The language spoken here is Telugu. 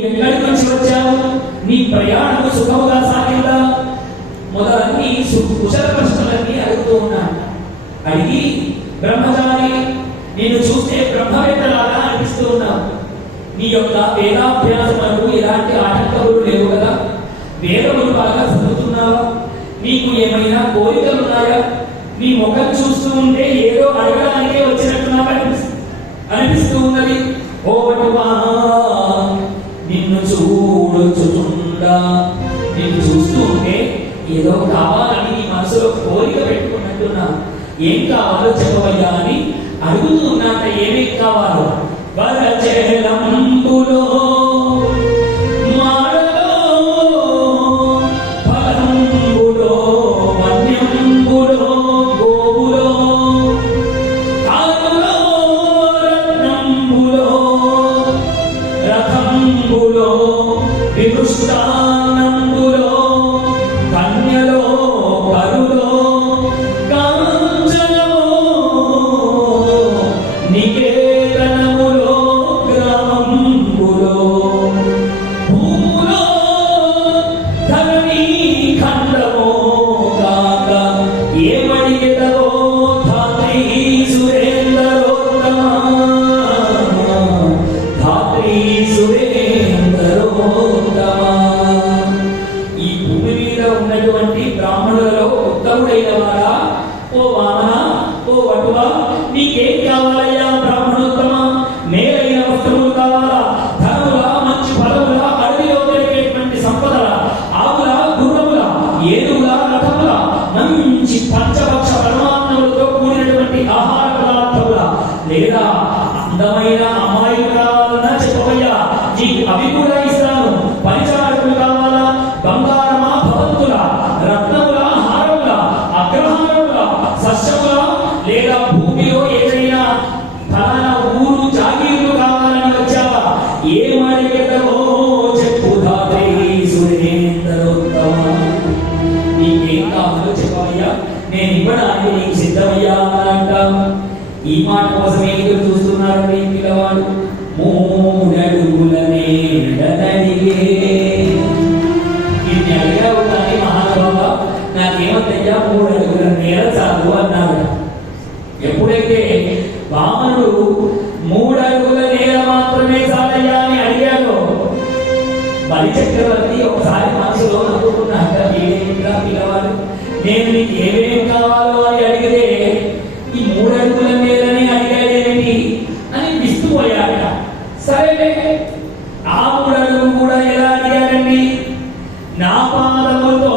ఎక్కడి నుంచి వచ్చావు? నీ ప్రయాణం సుఖముగా సాగిందా? మొదలన్నీ కుశల ప్రశ్నలన్నీ అడుగుతూ ఉన్నాడు. అడిగి బ్రహ్మచారి, నేను చూస్తే బ్రహ్మవేత్తలాగా అనిపిస్తూ ఉన్నావు. నీ యొక్క వేదాభ్యాసములకు ఎలాంటి ఆటంకములు లేవు కదా? వేదములు బాగా చదువుతున్నావా? నీకు ఏమైనా కోరికలు ఉన్నాయా? నీ ముఖం చూస్తూ ఉంటే ఏదో అడగడానికే వచ్చినట్టు నాకు అనిపిస్తూ ఉన్నది. ఓ వటువా, నిన్ను చూడుచుండా, నిన్ను చూస్తూ ఉంటే ఏదో కావాలని నీ మనసులో కోరిక పెట్టుకున్నట్టున్నా. ఏం కావాలో చెప్పవయ్యా అని అడుగుతూ ఉన్నాక ఏమేం కావాలో వరచేలంబులో బ్రాహ్మణులలో ఉత్తముడైన వాడా? ఓ వామన, ఓ వటువా, నీకేం కావాలయ్యా బ్రాహ్మణోత్తమ? మేలైన వస్తువులు కావాలా? ధనముల, మంచి ఫలముల, అడవిలో దొరికేటువంటి సంపదల, ఆవుల, గుర్రముల, ఏనుగుల, రథముల, మంచి పంచభక్ష పరమాన్నములతో కూడినటువంటి ఆహార పదార్థముల, లేదా అందమైన అమ్మాయిలు కావాలన్నా చెప్పవయ్యా, నీకు అవి కూడా ఇస్తాను. పరిచారకులు కావాలా? బంగారమా, భవంతుల, రత్నముల, హారముల, అగ్రహారముల, సస్యముల, లేదా భూమిలో ఏదైనా ఫలానా ఊరు జాగీరులు కావాలని వచ్చావా? ఏమడిగెదవో చెప్పు ధాత్రి సురేంద్రోత్తమ. నీకేం కావాలో చెప్పవయ్యా, నేను ఇవ్వడానికి నీకు సిద్ధమయ్యా అంటాం. ఈ మాట కోసమే ఎదురు చూస్తున్నారు నీ పిల్లవాడు. మూడడుగులనే నడిగే ఇది అడిగావు కానీ మహానుభావ, నాకేమయ్యా 3 అడుగుల నేల చాలు అన్నాడు. ఎప్పుడైతే వామనుడు 3 అడుగుల నేల మాత్రమే చాలయ్యా అని అడిగాడో, బలిచక్రవర్తి ఒకసారి మనసులో అనుకున్నాక, వీడేమిట్రా పిల్లవాడు, నేను నీకు ఏమేం కావాలో అని అడిగితే ఈ 3 అడుగుల నేలని అడిగాడేమిటి అని విస్తుపోయాడ. సరే, ఆ 3 అడుగులు కూడా ఎలా అడిగాడండి? నా పాదముతో